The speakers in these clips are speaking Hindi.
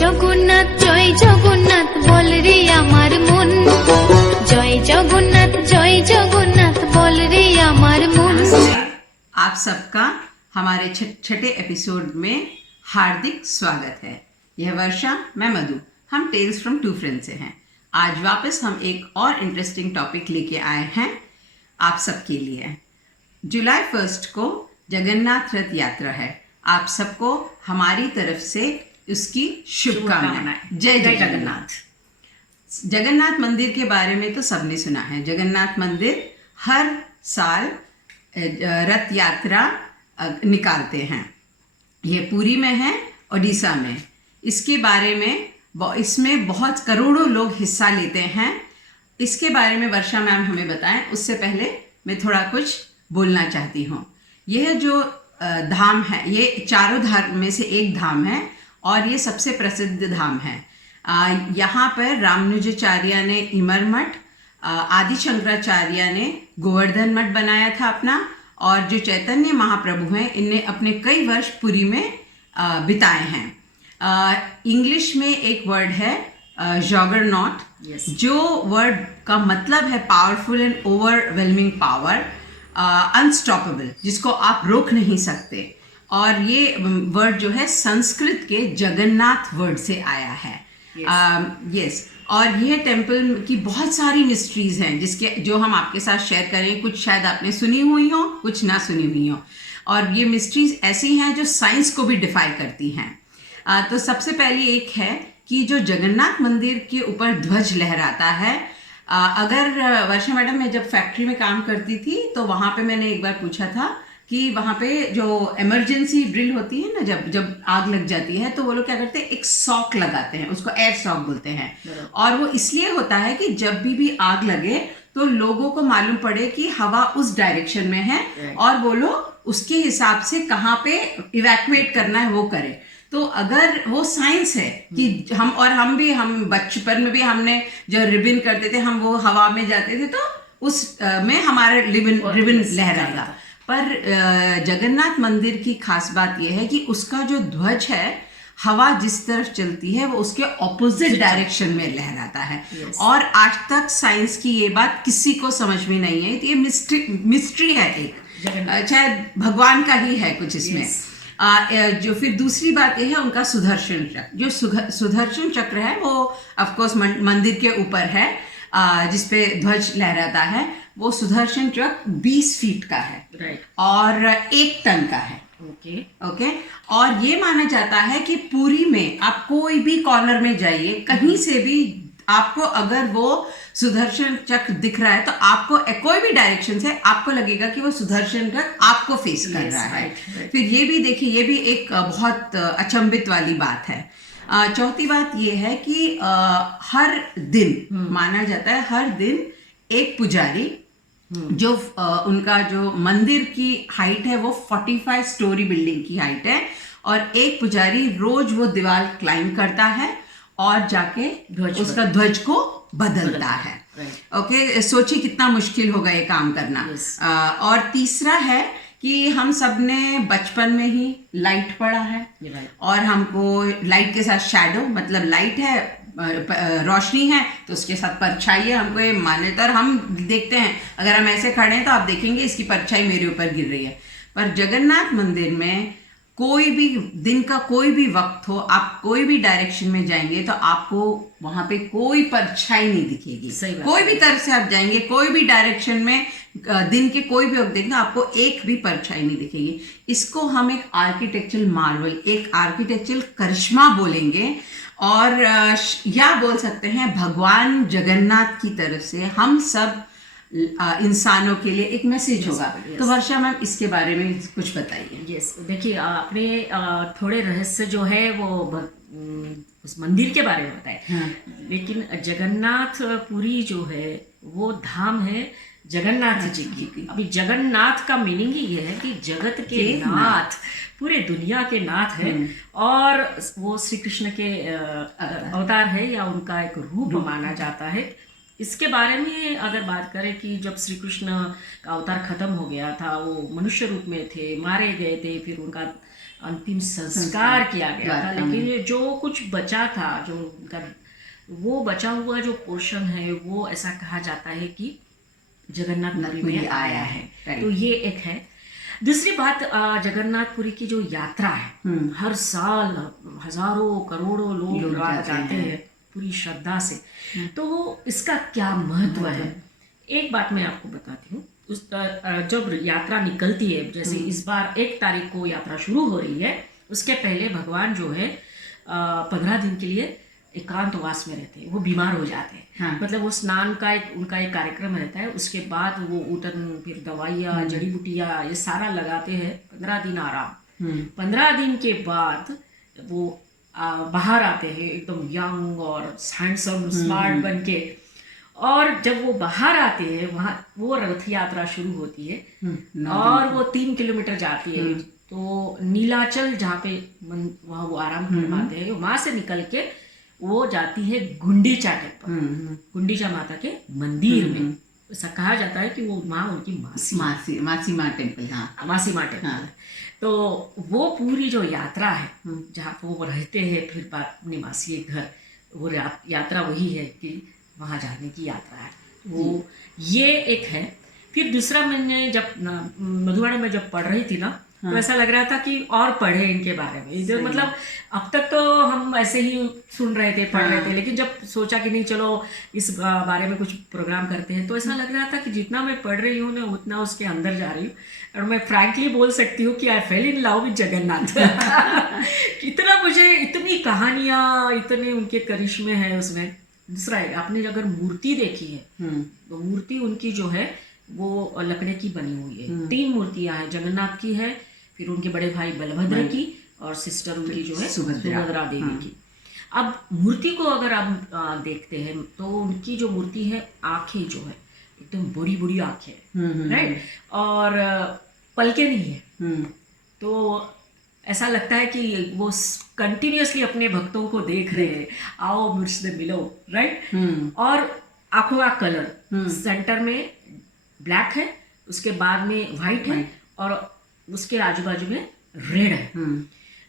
জগন্নাথ বল রে আমার মন, জয় জগন্নাথ বল रे আমার মন। आप सबका हमारे छठे एपिसोड में हार्दिक स्वागत है। यह वर्षा, मैं मधु, हम टेल्स फ्रॉम टू फ्रेंड्स से हैं। आज वापस हम एक और इंटरेस्टिंग टॉपिक लेके आए हैं आप सबके लिए। जुलाई 1 को जगन्नाथ रथ यात्रा है। आप सबको हमारी तरफ से उसकी शुभकामनाएं। जय जगन्नाथ। जगन्नाथ मंदिर के बारे में तो सबने सुना है। जगन्नाथ मंदिर हर साल रथ यात्रा निकालते हैं। ये पुरी में है, ओडिशा में। इसके बारे में इसमें बहुत करोड़ों लोग हिस्सा लेते हैं। इसके बारे में वर्षा मैम हमें बताएं। उससे पहले मैं थोड़ा कुछ बोलना चाहती हूँ। यह जो धाम है, ये चारों धाम में से एक धाम है और ये सबसे प्रसिद्ध धाम है। यहाँ पर रामानुजाचार्य ने इमर मठ, आदि शंकराचार्य ने गोवर्धन मठ बनाया था अपना, और जो चैतन्य महाप्रभु हैं इनने अपने कई वर्ष पुरी में बिताए हैं। इंग्लिश में एक वर्ड है जगरनॉट, जो वर्ड का मतलब है powerful and overwhelming power, unstoppable, जिसको आप रोक नहीं सकते। और ये वर्ड जो है संस्कृत के जगन्नाथ वर्ड से आया है। यस और यह टेम्पल की बहुत सारी मिस्ट्रीज हैं जिसके जो हम आपके साथ शेयर करें। कुछ शायद आपने सुनी हुई हो, कुछ ना सुनी हुई हो, और ये मिस्ट्रीज ऐसी हैं जो साइंस को भी डिफाई करती हैं। तो सबसे पहली एक है कि जो जगन्नाथ मंदिर के ऊपर ध्वज लहराता है। अगर वर्षा मैडम, मैं जब फैक्ट्री में काम करती थी तो वहाँ पे मैंने एक बार पूछा था कि वहाँ पे जो इमरजेंसी ड्रिल होती है ना, जब आग लग जाती है तो वो लोग क्या करते हैं, एक सॉक लगाते हैं, उसको एयर सॉक बोलते हैं। और वो इसलिए होता है कि जब भी आग लगे तो लोगों को मालूम पड़े कि हवा उस डायरेक्शन में है और वो लोग उसके हिसाब से कहाँ पे इवैक्यूएट करना है वो करे। तो अगर वो साइंस है कि हम बचपन में भी हमने जो रिबन करते थे, हम वो हवा में जाते थे तो उस में हमारा रिबन लहराएगा। पर जगन्नाथ मंदिर की खास बात यह है कि उसका जो ध्वज है, हवा जिस तरफ चलती है वो उसके ऑपोजिट डायरेक्शन में लहराता है। और आज तक साइंस की ये बात किसी को समझ में नहीं है। तो ये मिस्ट्री है एक, शायद भगवान का ही है कुछ इसमें। जो फिर दूसरी बात यह है उनका सुदर्शन चक्र। जो सुदर्शन चक्र है वो ऑफकोर्स मंदिर के ऊपर है, जिसपे ध्वज लहराता है। वो सुदर्शन चक्र 20 फीट का है, और 1 टन का है। ओके। और ये माना जाता है कि पुरी में आप कोई भी कॉर्नर में जाइए, कहीं से भी आपको अगर वो सुदर्शन चक्र दिख रहा है तो आपको कोई भी डायरेक्शन से आपको लगेगा कि वो सुदर्शन चक्र आपको फेस कर रहा है। फिर ये भी देखिए, ये भी एक बहुत अचंभित वाली बात है। चौथी बात ये है कि हर दिन माना जाता है, हर दिन एक पुजारी, जो उनका जो मंदिर की हाइट है वो 45 स्टोरी बिल्डिंग की हाइट है, और एक पुजारी रोज वो दीवार क्लाइंब करता है और जाके उसका ध्वज को बदलता है। ओके, सोचिए कितना मुश्किल होगा ये काम करना। और तीसरा है कि हम सब ने बचपन में ही लाइट पढ़ा है, और हमको लाइट के साथ शैडो, मतलब लाइट है, रोशनी है तो उसके साथ परछाई है, हमको ये मान्यता। और हम देखते हैं, अगर हम ऐसे खड़े हैं तो आप देखेंगे इसकी परछाई मेरे ऊपर गिर रही है। पर जगन्नाथ मंदिर में कोई भी दिन का कोई भी वक्त हो, आप कोई भी डायरेक्शन में जाएंगे तो आपको वहां पे कोई परछाई नहीं दिखेगी। कोई भी तरफ से आप जाएंगे, कोई भी डायरेक्शन में दिन के कोई भी वक्त देखेंगे, आपको एक भी परछाई नहीं दिखेगी। इसको हम एक आर्किटेक्चरल मार्वल, एक आर्किटेक्चरल करिश्मा बोलेंगे, और या बोल सकते हैं भगवान जगन्नाथ की तरफ से हम सब इंसानों के लिए एक मैसेज होगा। तो वर्षा मैम, इसके बारे में कुछ बताइए। देखिए, आपने थोड़े रहस्य जो है वो उस मंदिर के बारे में बताए। लेकिन जगन्नाथ पुरी जो है वो धाम है जगन्नाथ जी की। अभी जगन्नाथ का मीनिंग ही ये है कि जगत के नाथ, पूरे दुनिया के नाथ है, और वो श्री कृष्ण के अवतार है या उनका एक रूप माना जाता है। इसके बारे में अगर बात करें कि जब श्री कृष्ण का अवतार खत्म हो गया था, वो मनुष्य रूप में थे, मारे गए थे, फिर उनका अंतिम संस्कार किया गया था। लेकिन ये जो कुछ बचा था, जो उनका वो बचा हुआ जो पोर्शन है, वो ऐसा कहा जाता है कि जगन्नाथपुरी में आया है। तो ये एक है। दूसरी बात, जगन्नाथपुरी की जो यात्रा है, हर साल हजारों करोड़ों लोग जाते हैं पूरी श्रद्धा से। तो इसका क्या महत्व है, एक बात मैं आपको बताती हूँ। जब यात्रा निकलती है, जैसे इस बार 1 तारीख को यात्रा शुरू हो रही है, उसके पहले भगवान जो है 15 दिन के लिए एकांतवास में रहते हैं, वो बीमार हो जाते हैं। मतलब वो स्नान का उनका एक कार्यक्रम रहता है, उसके बाद वो उठन, फिर दवाइयाँ, जड़ी बूटियाँ, ये सारा लगाते हैं। 15 दिन आराम। 15 दिन के बाद वो बाहर आते हैं एकदम यंग और हैंडसम, स्मार्ट बन के। और जब वो बाहर आते हैं, वहाँ वो रथ यात्रा शुरू होती है और वो 3 किलोमीटर जाती है। तो नीलाचल, जहाँ पे वहाँ वो आराम फरमाते हैं, वहाँ से निकल के वो जाती है गुंडीचा टेम्पल, गुंडीचा माता के मंदिर में। ऐसा कहा जाता है कि वो माँ उनकी मासी माँ टेम्पल। तो वो पूरी जो यात्रा है, जहाँ वो रहते हैं, फिर अपने मासी के घर, वो यात्रा वही है कि वहाँ जाने की यात्रा है। वो ये एक है। फिर दूसरा, मैंने जब मधुबन में जब पढ़ रही थी ना, तो ऐसा लग रहा था कि और पढ़े इनके बारे में। मतलब अब तक तो हम ऐसे ही सुन रहे थे, पढ़ रहे थे, लेकिन जब सोचा कि नहीं चलो इस बारे में कुछ प्रोग्राम करते हैं, तो ऐसा लग रहा था कि जितना मैं पढ़ रही हूँ ना, उतना उसके अंदर जा रही हूँ। और मैं फ्रैंकली बोल सकती हूँ कि I fell in love with Jagannath. इतना मुझे, इतनी कहानियाँ, इतने उनके करिश्मे हैं उसमें। दूसरा है, आपने अगर मूर्ति देखी है, तो मूर्ति उनकी जो है वो लकड़े की बनी हुई है। 3 मूर्तियां हैं, जगन्नाथ की है, फिर उनके बड़े भाई बलभद्र की, और सिस्टर उनकी जो है सुभद्रा देवी की। अब मूर्ति को अगर आप देखते हैं, तो उनकी जो मूर्ति है, आंखें जो है एकदम बड़ी बड़ी आंखें, राइट, और पलके नहीं है। तो ऐसा लगता है कि वो कंटिन्यूअसली अपने भक्तों को देख रहे हैं, आओ मुझसे मिलो, राइट। और आंखों का कलर सेंटर में ब्लैक है, उसके बाद में वाइट है, और उसके आजू बाजू में रेड है।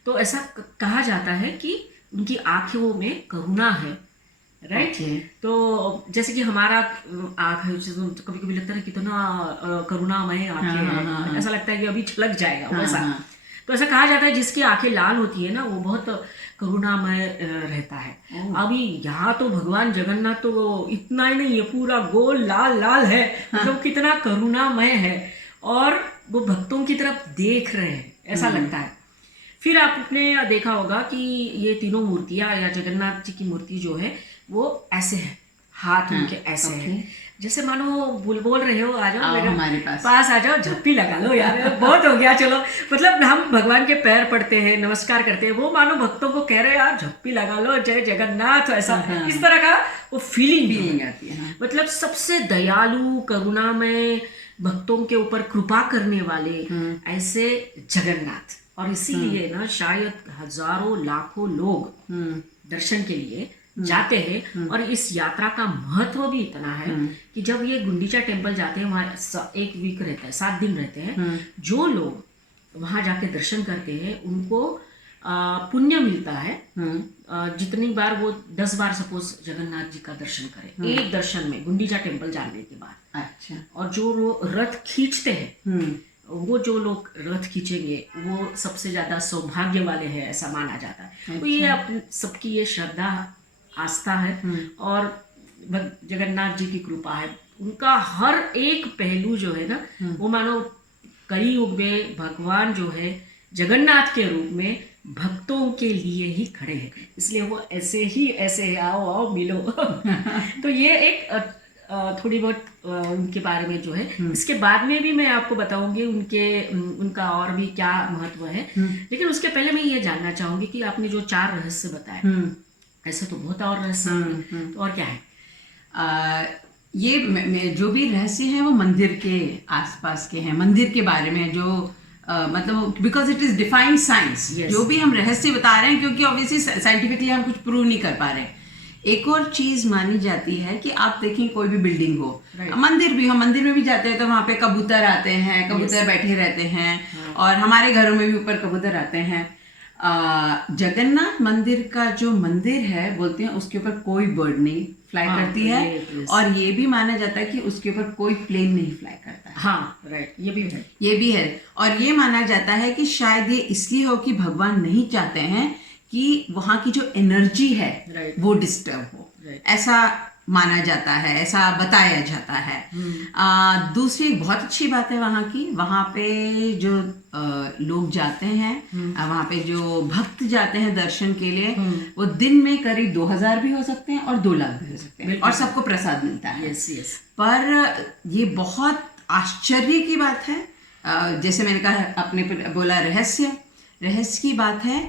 तो ऐसा कहा जाता है कि उनकी आंखों में करुणा है, राइट। तो जैसे कि हमारा आँख है, तो कभी कभी लगता है कितना करुणामय आंखें हैं, ऐसा लगता है कि अभी छलक जाएगा वैसा। तो ऐसा कहा जाता है जिसकी आंखें लाल होती है ना, वो बहुत करुणामय रहता है। अभी यहाँ तो भगवान जगन्नाथ तो इतना ही नहीं है, पूरा गोल लाल लाल है, मतलब कितना करुणामय है, और वो भक्तों की तरफ देख रहे हैं, ऐसा लगता है। फिर आपने देखा होगा कि ये तीनों मूर्तियां, या जगन्नाथ जी की मूर्ति जो है वो ऐसे है, हाथ उनके ऐसे हैं, जैसे मानो बोल रहे हो, आ जाओ मेरे हमारे पास आ जाओ, झप्पी लगा लो यार, बहुत हो गया, चलो। मतलब हम भगवान के पैर पड़ते हैं, नमस्कार करते हैं, वो मानो भक्तों को कह रहे हैं यार झप्पी लगा लो, जय जगन्नाथ, ऐसा इस तरह का वो फीलिंग आती है। मतलब सबसे दयालु, करुणामय, भक्तों के ऊपर कृपा करने वाले ऐसे जगन्नाथ। और इसीलिए ना शायद हजारों लाखों लोग दर्शन के लिए जाते हैं। और इस यात्रा का महत्व भी इतना है कि जब ये गुंडीचा टेम्पल जाते हैं, वहाँ 1 वीक रहता है, 7 दिन रहते हैं। जो लोग वहाँ जाके दर्शन करते हैं, उनको पुण्य मिलता है। जितनी बार वो 10 बार सपोज जगन्नाथ जी का दर्शन करें, एक दर्शन में गुंडीचा टेम्पल जाने के बाद। अच्छा। और जो रथ खींचते हैं, वो जो लोग रथ खींचेंगे वो सबसे ज्यादा सौभाग्य वाले हैं, ऐसा माना जाता है। अच्छा। तो ये सबकी ये श्रद्धा, आस्था है, और जगन्नाथ जी की कृपा है। उनका हर एक पहलू जो है ना, वो मानो कलयुग में भगवान जो है जगन्नाथ के रूप में भक्तों के लिए ही खड़े हैं, इसलिए वो ऐसे आओ आओ मिलो। तो ये एक थोड़ी बहुत उनके बारे में जो है। इसके बाद में भी मैं आपको बताऊंगी उनका और भी क्या महत्व है। लेकिन उसके पहले मैं ये जानना चाहूंगी कि आपने जो 4 रहस्य बताए, ऐसे तो बहुत और रहस्य, तो और क्या है? ये जो भी रहस्य हैं वो मंदिर के आसपास के हैं, मंदिर के बारे में जो मतलब because it is defined science. जो भी हम रहस्य बता रहे हैं, क्योंकि ऑब्वियसली साइंटिफिकली हम कुछ प्रूव नहीं कर पा रहे। एक और चीज मानी जाती है कि आप देखें कोई भी बिल्डिंग हो, मंदिर भी, हम मंदिर में भी जाते हैं तो वहाँ पे कबूतर आते हैं, कबूतर बैठे रहते हैं, और हमारे घरों में भी ऊपर कबूतर आते हैं। जगन्नाथ मंदिर का जो मंदिर है बोलते हैं उसके ऊपर कोई बर्ड नहीं फ्लाई करती है, और ये भी माना जाता है कि उसके ऊपर कोई प्लेन नहीं फ्लाई करता है। हाँ राइट, ये भी है। और ये माना जाता है कि शायद ये इसलिए हो कि भगवान नहीं चाहते हैं कि वहाँ की जो एनर्जी है वो डिस्टर्ब हो, ऐसा माना जाता है, ऐसा बताया जाता है। दूसरी एक बहुत अच्छी बात है वहाँ की, वहाँ पे जो लोग जाते हैं, वहाँ पे जो भक्त जाते हैं दर्शन के लिए, वो दिन में करीब 2000 भी हो सकते हैं और 2 लाख भी हो सकते हैं, और सबको प्रसाद मिलता है। यस। पर ये बहुत आश्चर्य की बात है, जैसे मैंने कहा, आपने बोला रहस्य की बात है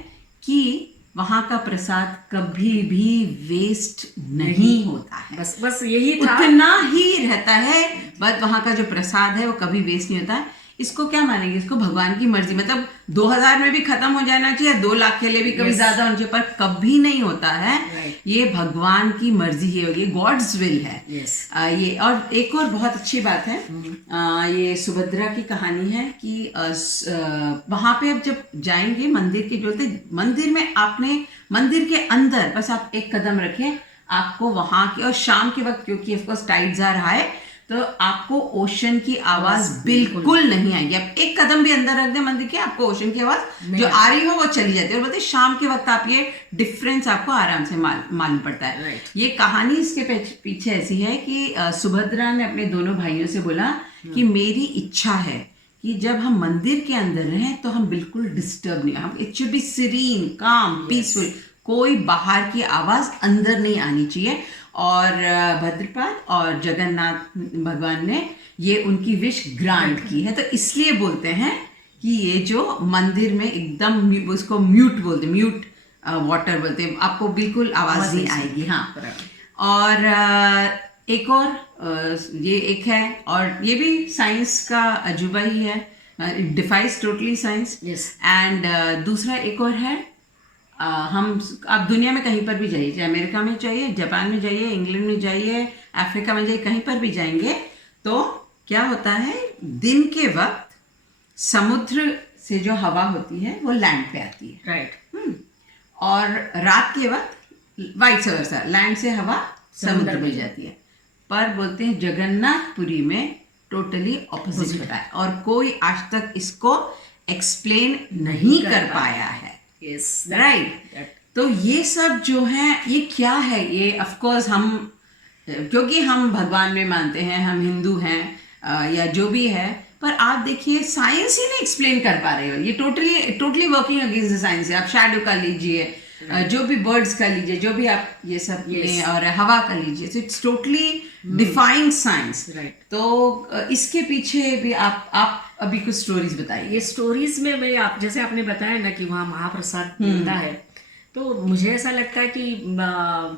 कि वहाँ का प्रसाद कभी भी वेस्ट नहीं होता है। बस यही था, उतना ही रहता है। बट वहाँ का जो प्रसाद है वो कभी वेस्ट नहीं होता है। इसको क्या मानेंगे, इसको भगवान की मर्जी, मतलब 2000 में भी खत्म हो जाना चाहिए, 2 लाख के लिए भी कभी ज्यादा होना चाहिए, पर कभी नहीं होता है। ये भगवान की मर्जी है, ये गॉड्स विल है। ये और एक और बहुत अच्छी बात है, ये सुभद्रा की कहानी है कि वहां पे अब जब जाएंगे मंदिर के, बोलते मंदिर में आपने मंदिर के अंदर बस आप एक कदम रखें, आपको वहां की, और शाम के वक्त क्योंकि ऑफकोर्स टाइड्स आर हाई, तो आपको ओशन की आवाज बिल्कुल नहीं आएगी। आप एक कदम भी अंदर रख दें मंदिर के, आपको ओशन की आवाज जो आ रही हो वो चली जाती है। और बोलते शाम के वक्त आप ये डिफरेंस आपको आराम से मालूम पड़ता है। ये कहानी इसके पीछे ऐसी है कि सुभद्रा ने अपने दोनों भाइयों से बोला कि मेरी इच्छा है कि जब हम मंदिर के अंदर रहें तो हम बिल्कुल डिस्टर्ब नहीं, हम इट शुड बी सीरीन, काम, पीसफुल, कोई बाहर की आवाज अंदर नहीं आनी चाहिए। और भद्रपाल और जगन्नाथ भगवान ने ये उनकी विश ग्रांट की है। तो इसलिए बोलते हैं कि ये जो मंदिर में एकदम, उसको म्यूट बोलते हैं, म्यूट वाटर बोलते हैं, आपको बिल्कुल आवाज नहीं आएगी। हाँ, और एक और ये एक है, और ये भी साइंस का अजूबा ही है, it defies totally science. And दूसरा एक और है, हम आप दुनिया में कहीं पर भी जाइए, चाहे अमेरिका में जाइए, जापान में जाइए, इंग्लैंड में जाइए, अफ्रीका में जाइए, कहीं पर भी जाएंगे तो क्या होता है, दिन के वक्त समुद्र से जो हवा होती है वो लैंड पे आती है, राइट। और रात के वक्त वाइस वर्सा, लैंड से हवा समुद्र में जाती है। पर बोलते हैं जगन्नाथपुरी में टोटली ऑपोजिट होता है, और कोई आज तक इसको एक्सप्लेन नहीं कर पाया है। राइट। तो ये सब जो है, ये क्या है, ये ऑफ कोर्स हम, क्योंकि हम भगवान में मानते हैं, हम हिंदू हैं या जो भी है, पर आप देखिए साइंस ही नहीं एक्सप्लेन कर पा रहे हो। ये totally working against the science है। आप शैडो का लीजिए, जो भी बर्ड्स का लीजिए, जो भी आप ये सब लें, और हवा का लीजिए, so it's totally defying science. तो इसके पीछे भी आप अभी कुछ स्टोरीज बताइए। ये स्टोरीज में मैं जैसे आपने बताया ना कि वहाँ महाप्रसाद मिलता है, तो मुझे ऐसा लगता है कि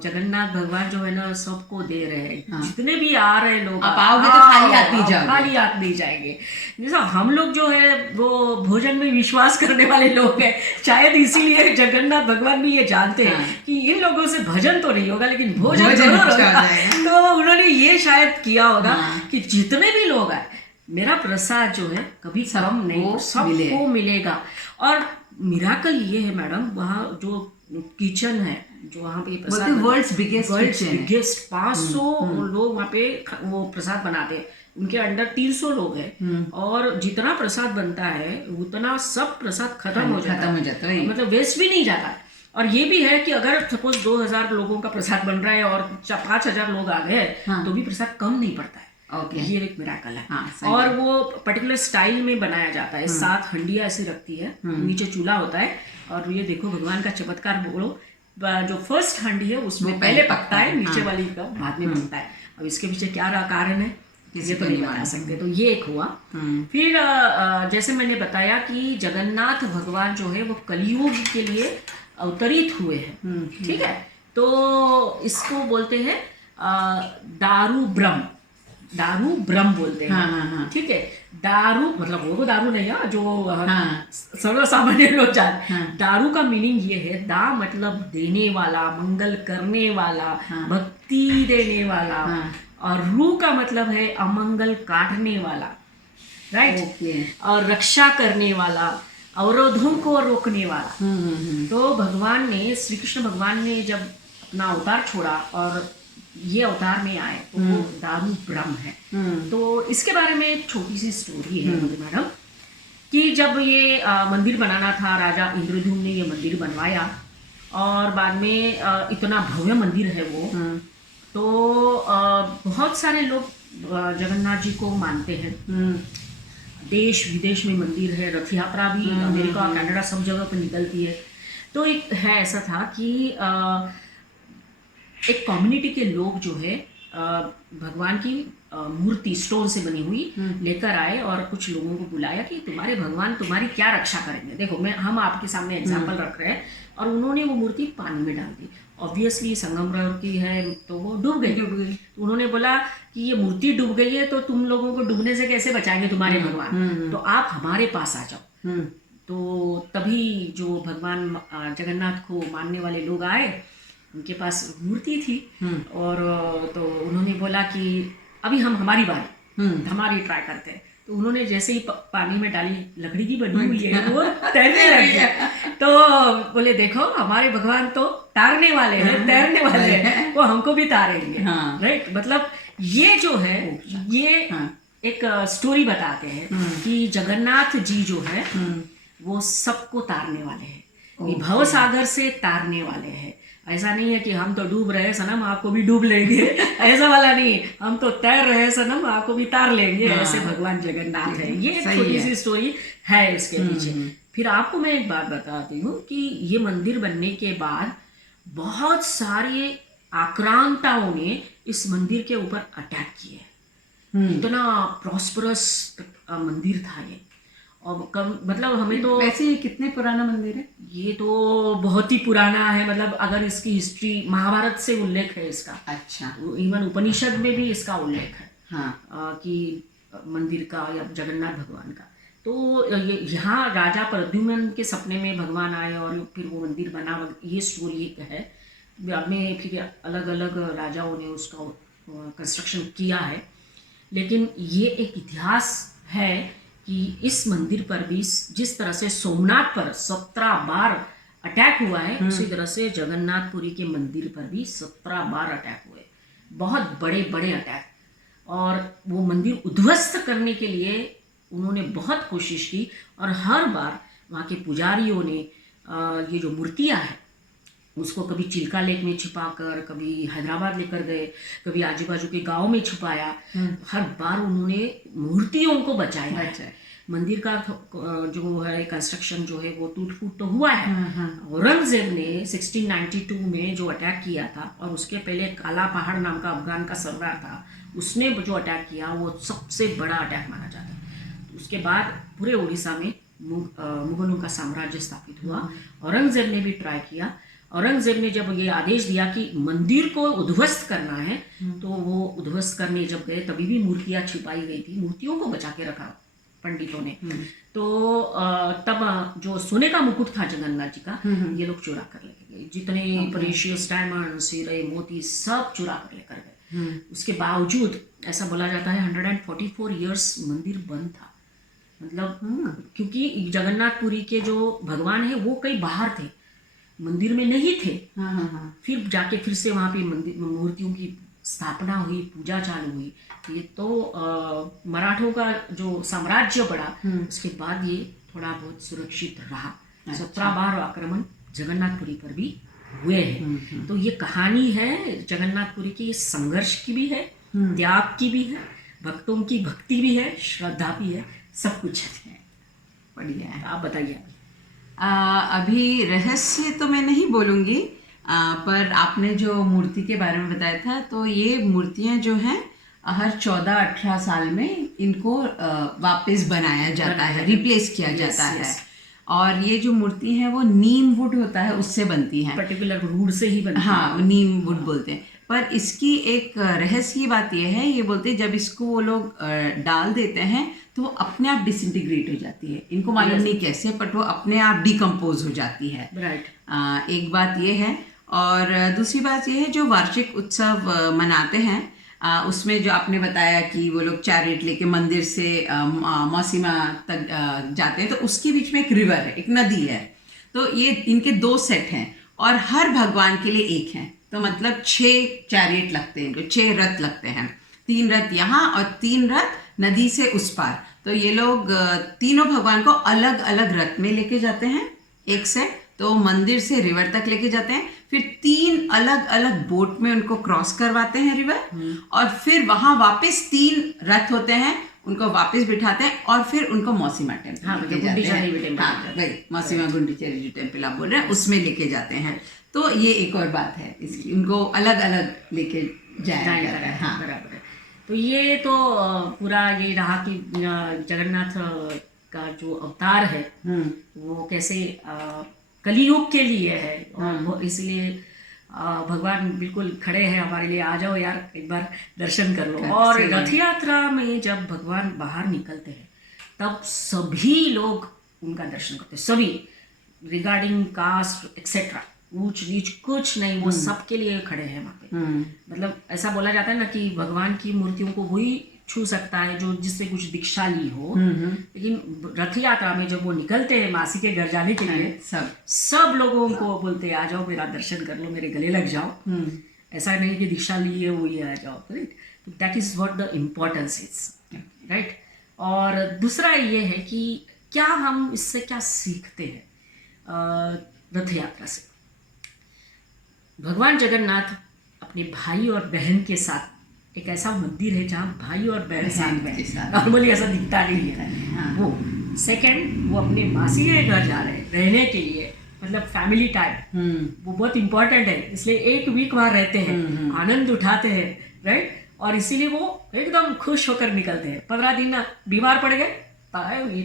जगन्नाथ भगवान जो है ना सबको दे रहे हैं। जितने भी आ रहे लोग, आप आओगे तो खाली हाथ नहीं जाओगे, खाली हाथ नहीं जाएंगे। जैसा हम लोग जो है वो भोजन में विश्वास करने वाले लोग हैं, शायद इसीलिए जगन्नाथ भगवान भी ये जानते हैं कि इन लोगों से भजन तो नहीं होगा लेकिन भोजन जरूर होगा। तो उन्होंने ये शायद किया होगा कि जितने भी लोग आए, मेरा प्रसाद जो है कभी कम नहीं, सबको मिलेगा। और मिराकल ये है मैडम, वहाँ जो किचन है, जो वहाँ पे प्रसाद, वर्ल्ड्स बिगेस्ट 500 लोग वहाँ पे वो प्रसाद बनाते हैं। उनके अंडर 300 लोग हैं, और जितना प्रसाद बनता है उतना सब प्रसाद खत्म हो जाता है, मतलब वेस्ट भी नहीं जाता। और ये भी है कि अगर सपोज 2000 लोगों का प्रसाद बन रहा है और 5000 लोग आ गए, तो भी प्रसाद कम नहीं पड़ता है। ये एक मिराकल है। और वो पर्टिकुलर स्टाइल में बनाया जाता है। 7 हंडिया ऐसी रखती है, नीचे चूल्हा होता है, और ये देखो भगवान का चमत्कार बोलो, जो फर्स्ट हंडी है उसमें पहले पकता है, नीचे वाली का बाद में पकता है। अब इसके पीछे क्या कारण है ये तो नहीं बता सकते। तो ये एक हुआ। फिर जैसे मैंने बताया कि जगन्नाथ भगवान जो है वो कलियुग के लिए अवतरित हुए हैं, ठीक है। तो इसको बोलते हैं दारू ब्रह्म बोलते हैं, ठीक है। दारू मतलब वो दारू नहीं है जो सर्व सामान्य लोग जानते हैं। दारू का मीनिंग ये है, दा मतलब देने वाला, मंगल करने वाला, भक्ति देने वाला, और रू का मतलब है अमंगल काटने वाला। राइट। ओके। और रक्षा करने वाला, अवरोधों को रोकने वाला। तो भगवान ने, श्री कृष्ण भगवान ने जब अपना अवतार छोड़ा और ये अवतार में आए तो वो दारू ब्रह्म है। तो इसके बारे में एक छोटी सी स्टोरी है मैडम, कि जब ये मंदिर बनाना था, राजा इंद्रद्युम्न ने ये मंदिर बनवाया और बाद में इतना भव्य मंदिर है वो। तो बहुत सारे लोग जगन्नाथ जी को मानते हैं। देश विदेश में मंदिर है, रथ यात्रा भी अमेरिका कनाडा सब जगह पर निकलती है। तो एक है ऐसा था कि एक कम्युनिटी के लोग जो है भगवान की मूर्ति स्टोन से बनी हुई लेकर आए और कुछ लोगों को बुलाया कि तुम्हारे भगवान तुम्हारी क्या रक्षा करेंगे। देखो हम आपके सामने एग्जाम्पल रख रहे हैं। और उन्होंने वो मूर्ति पानी में डाल दी। ऑब्वियसली संगमरमर की है तो वो डूब गई। तो उन्होंने बोला कि ये मूर्ति डूब गई है तो तुम लोगों को डूबने से कैसे बचाएंगे तुम्हारे भगवान, तो आप हमारे पास आ जाओ। तो तभी जो भगवान जगन्नाथ को मानने वाले लोग आए, उनके पास मूर्ति थी और तो उन्होंने बोला कि अभी हमारी बारी, हमारी ट्राई करते हैं। तो उन्होंने जैसे ही पानी में डाली, लकड़ी की बनी हुई है, वो तैरने लग गया। तो बोले देखो हमारे भगवान तो तारने वाले हैं, तैरने वाले हैं, वो हमको भी तारेंगे। राइट। मतलब ये जो है ये एक स्टोरी बताते हैं कि जगन्नाथ जी जो है वो सबको तारने वाले हैं, भव सागर से तारने वाले हैं। ऐसा नहीं है कि हम तो डूब रहे सनम आपको भी डूब लेंगे, ऐसा वाला नहीं। हम तो तैर रहे सनम आपको भी तार लेंगे। ऐसे भगवान जगन्नाथ है। ये एक छोटी सी स्टोरी है इसके पीछे। फिर आपको मैं एक बात बताती हूँ कि ये मंदिर बनने के बाद बहुत सारे आक्रांताओं ने इस मंदिर के ऊपर अटैक किए। इतना प्रॉस्परस मंदिर था ये। और मतलब हमें तो वैसे ये कितने पुराना मंदिर है? ये तो बहुत ही पुराना है। मतलब अगर इसकी हिस्ट्री महाभारत से उल्लेख है इसका। अच्छा। इवन उपनिषद में भी इसका उल्लेख है। हाँ। कि मंदिर का या जगन्नाथ भगवान का। तो यहाँ राजा प्रद्युम्न के सपने में भगवान आए और फिर वो मंदिर बना, ये स्टोरी है। बाद में फिर अलग अलग राजाओं ने उसका कंस्ट्रक्शन किया है। लेकिन ये एक इतिहास है कि इस मंदिर पर भी जिस तरह से सोमनाथ पर 17 बार अटैक हुआ है, उसी तरह से जगन्नाथपुरी के मंदिर पर भी 17 बार अटैक हुए, बहुत बड़े बड़े अटैक। और वो मंदिर उद्ध्वस्त करने के लिए उन्होंने बहुत कोशिश की और हर बार वहाँ के पुजारियों ने ये जो मूर्तियाँ हैं उसको कभी चिल्का लेक में छिपाकर, कभी हैदराबाद लेकर गए, कभी आजू बाजू के गांव में छुपाया। हर बार उन्होंने मूर्तियों को बचाया। मंदिर का जो है कंस्ट्रक्शन जो है वो टूट फूट तो हुआ है। औरंगजेब ने 1692 में जो अटैक किया था, और उसके पहले काला पहाड़ नाम का अफगान का सरदार था, उसने जो अटैक किया वो सबसे बड़ा अटैक माना जाता है। उसके बाद पूरे उड़ीसा में मुगलों का साम्राज्य स्थापित हुआ। औरंगजेब ने भी ट्राई किया। औरंगजेब ने जब ये आदेश दिया कि मंदिर को उद्ध्वस्त करना है, तो वो उद्ध्वस्त करने जब गए तभी भी मूर्तियां छिपाई गई थी, मूर्तियों को बचा के रखा पंडितों ने। तो तब जो सोने का मुकुट था जगन्नाथ जी का, ये लोग चुरा कर लेके गए। जितने प्रेशियस डायमंड्स, हीरे मोती सब चुरा कर लेकर गए। उसके बावजूद ऐसा बोला जाता है 144 इयर्स मंदिर बंद था। मतलब क्योंकि जगन्नाथपुरी के जो भगवान है वो कहीं बाहर थे, मंदिर में नहीं थे। फिर जाके फिर से वहाँ पे मंदिर मूर्तियों की स्थापना हुई, पूजा चालू हुई। ये तो मराठों का जो साम्राज्य बढ़ा, उसके बाद ये थोड़ा बहुत सुरक्षित रहा। 17 बार आक्रमण जगन्नाथपुरी पर भी हुए हैं। तो ये कहानी है जगन्नाथपुरी की, संघर्ष की भी है, त्याग की भी है, भक्तों की भक्ति भी है, श्रद्धा भी है, सब कुछ है। बढ़िया है। आप बताइए। अभी रहस्य तो मैं नहीं बोलूँगी, पर आपने जो मूर्ति के बारे में बताया था, तो ये मूर्तियाँ जो हैं हर 14-18 साल में इनको वापस बनाया जाता है, रिप्लेस किया जाता है। और ये जो मूर्ति है वो नीम वुड होता है, उससे बनती है, पर्टिकुलर वुड से ही बनती है। हाँ, नीम वुड बोलते हैं। पर इसकी एक रहस्य बात यह है, ये बोलते हैं जब इसको वो लोग डाल देते हैं तो वो अपने आप डिसइंटीग्रेट हो जाती है। इनको मालूम नहीं कैसे, बट वो अपने आप डिकम्पोज हो जाती है। राइट। एक बात ये है। और दूसरी बात ये है, जो वार्षिक उत्सव मनाते हैं उसमें जो आपने बताया कि वो लोग चैरिट लेके मंदिर से मौसीमा तक जाते हैं, तो उसके बीच में एक रिवर है, एक नदी है। तो ये इनके 2 सेट हैं और हर भगवान के लिए एक है। तो मतलब 6 चैरिट लगते हैं इनको, 6 रथ लगते हैं। 3 रथ यहाँ और 3 रथ नदी से उस पार। तो ये लोग तीनों भगवान को अलग अलग रथ में लेके जाते हैं, एक सेट। तो मंदिर से रिवर तक लेके जाते हैं, फिर 3 अलग अलग बोट में उनको क्रॉस करवाते हैं रिवर, और फिर वहां वापस 3 रथ होते हैं, उनको वापस बिठाते हैं और फिर उनको मौसीमा टेम्पल लेके जाते हैं। हाँ वही मौसीमा गुंडीचेरी जो टेम्पल आप बोल रहे हैं उसमें लेके जाते हैं। तो ये एक और बात है इसकी, उनको अलग अलग लेके जाया जाता है। हाँ बराबर है। तो ये तो पूरा ये रहा कि जगन्नाथ का जो अवतार है वो कैसे कलियुग के लिए है, और वो इसलिए भगवान बिल्कुल खड़े हैं हमारे लिए। आ जाओ यार, एक बार दर्शन कर लो। और रथ यात्रा में जब भगवान बाहर निकलते हैं तब सभी लोग उनका दर्शन करते हैं, सभी, रिगार्डिंग कास्ट एक्सेट्रा, ऊंच नीच कुछ नहीं, वो सबके लिए खड़े हैं वहाँ पे। मतलब ऐसा बोला जाता है ना कि भगवान की मूर्तियों को वही छू सकता है जो जिससे कुछ दीक्षा ली हो। लेकिन रथ यात्रा में जब वो निकलते हैं मासी के घर जाने के लिए, सब लोगों को बोलते हैं आ जाओ मेरा दर्शन कर लो, मेरे गले लग जाओ। ऐसा नहीं कि दीक्षा ली है वो ये आ जाओ, राइट। तो that is what the importance is, right. और दूसरा ये है कि क्या हम इससे क्या सीखते हैं रथ यात्रा से। भगवान जगन्नाथ अपने भाई और बहन के साथ, एक ऐसा मंदिर है जहाँ भाई और बहन साथ में, नॉर्मली ऐसा दिखता नहीं है। हाँ। वो सेकंड, वो अपने मासी के घर जा रहे हैं रहने के लिए, मतलब फैमिली टाइम, वो बहुत इंपॉर्टेंट है। इसलिए 1 वीक वहाँ रहते हैं, आनंद उठाते हैं, राइट। और इसीलिए वो एकदम खुश होकर निकलते हैं। 15 दिन बीमार पड़ गए,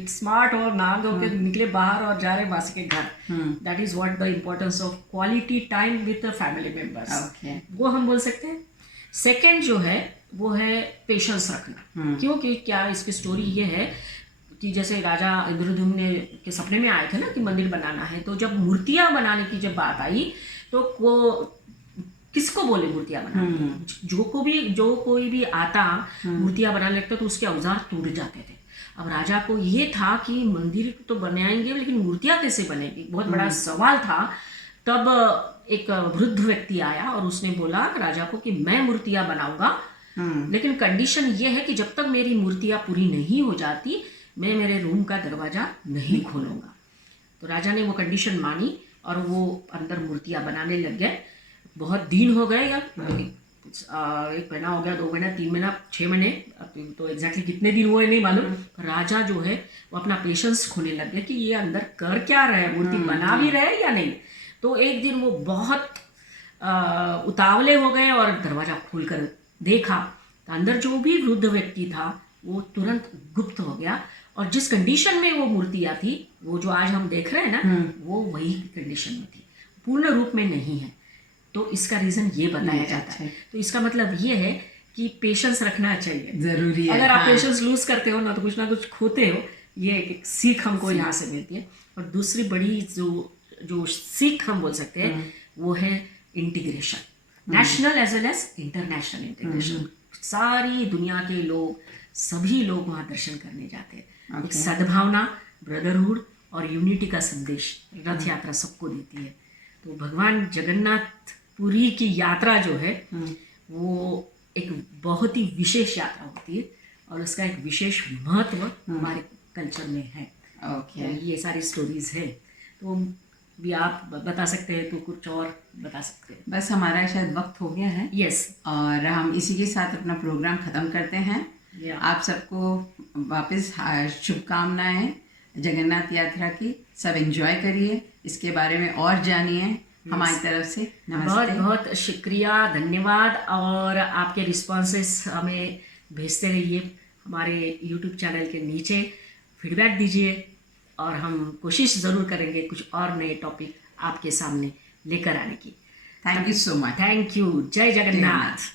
स्मार्ट और नहा धो के निकले बाहर और जा रहे मासी के घर। That is what the importance of quality time with family members, वो हम बोल सकते हैं। सेकंड जो है वो है पेशेंस रखना। क्योंकि क्या इसकी स्टोरी ये है कि जैसे राजा इंद्रद्युम्न के सपने में आए थे ना कि मंदिर बनाना है, तो जब मूर्तियां बनाने की जब बात आई तो वो किसको बोले मूर्तियां बनाने, जो कोई भी आता मूर्तियां बनाने लगता तो उसके औजार टूट जाते थे। अब राजा को ये था कि मंदिर तो बनाएंगे लेकिन मूर्तियां कैसे बनेगी, बहुत बड़ा सवाल था। तब एक वृद्ध व्यक्ति आया और उसने बोला राजा को कि मैं मूर्तियां बनाऊंगा, लेकिन कंडीशन ये है कि जब तक मेरी मूर्तियां पूरी नहीं हो जाती मैं मेरे रूम का दरवाजा नहीं खोलूंगा। तो राजा ने वो कंडीशन मानी और वो अंदर मूर्तियां बनाने लग गए। बहुत दिन हो गए, या 1 महीना हो गया, 2 महीना, 3 महीना, 6 महीने, तो एग्जैक्टली कितने दिन हुए नहीं मालूम। राजा जो है वो अपना पेशेंस खोने लग गया कि ये अंदर कर क्या रहे, मूर्ति बना भी रहे या नहीं। तो एक दिन वो बहुत उतावले हो गए और दरवाजा खोलकर देखा तो अंदर जो भी वृद्ध व्यक्ति था वो तुरंत गुप्त हो गया, और जिस कंडीशन में वो मूर्तियां थी, वो जो आज हम देख रहे हैं ना, वो वही कंडीशन में थी, पूर्ण रूप में नहीं है। तो इसका रीजन ये बताया जाता है। तो इसका मतलब ये है कि पेशेंस रखना चाहिए, जरूरी है। अगर आप पेशेंस लूज करते हो ना कुछ खोते हो। ये एक सीख हमको यहाँ से मिलती है। और दूसरी बड़ी जो सीख हम बोल सकते हैं वो है integration, national as well as international integration. सारी दुनिया के लोग, सभी लोग वहाँ दर्शन करने जाते हैं। एक सद्भावना, ब्रदरहुड और यूनिटी का संदेश रथ यात्रा सबको देती है। तो भगवान जगन्नाथ पुरी की यात्रा जो है वो एक बहुत ही विशेष यात्रा होती है और उसका एक विशेष महत्व हमारे कल्चर में है। तो ये सारी स्टोरीज है। तो भी आप बता सकते हैं तो कुछ और बता सकते हैं। बस हमारा शायद वक्त हो गया है। यस। और हम इसी के साथ अपना प्रोग्राम ख़त्म करते हैं। आप सबको वापस शुभकामनाएं जगन्नाथ यात्रा की। सब एंजॉय करिए, इसके बारे में और जानिए। हमारी तरफ से नमस्ते। बहुत बहुत शुक्रिया, धन्यवाद। और आपके रिस्पॉन्सेस हमें भेजते रहिए। हमारे यूट्यूब चैनल के नीचे फीडबैक दीजिए और हम कोशिश ज़रूर करेंगे कुछ और नए टॉपिक आपके सामने लेकर आने की। Thank you so much. Thank you. जय जगन्नाथ।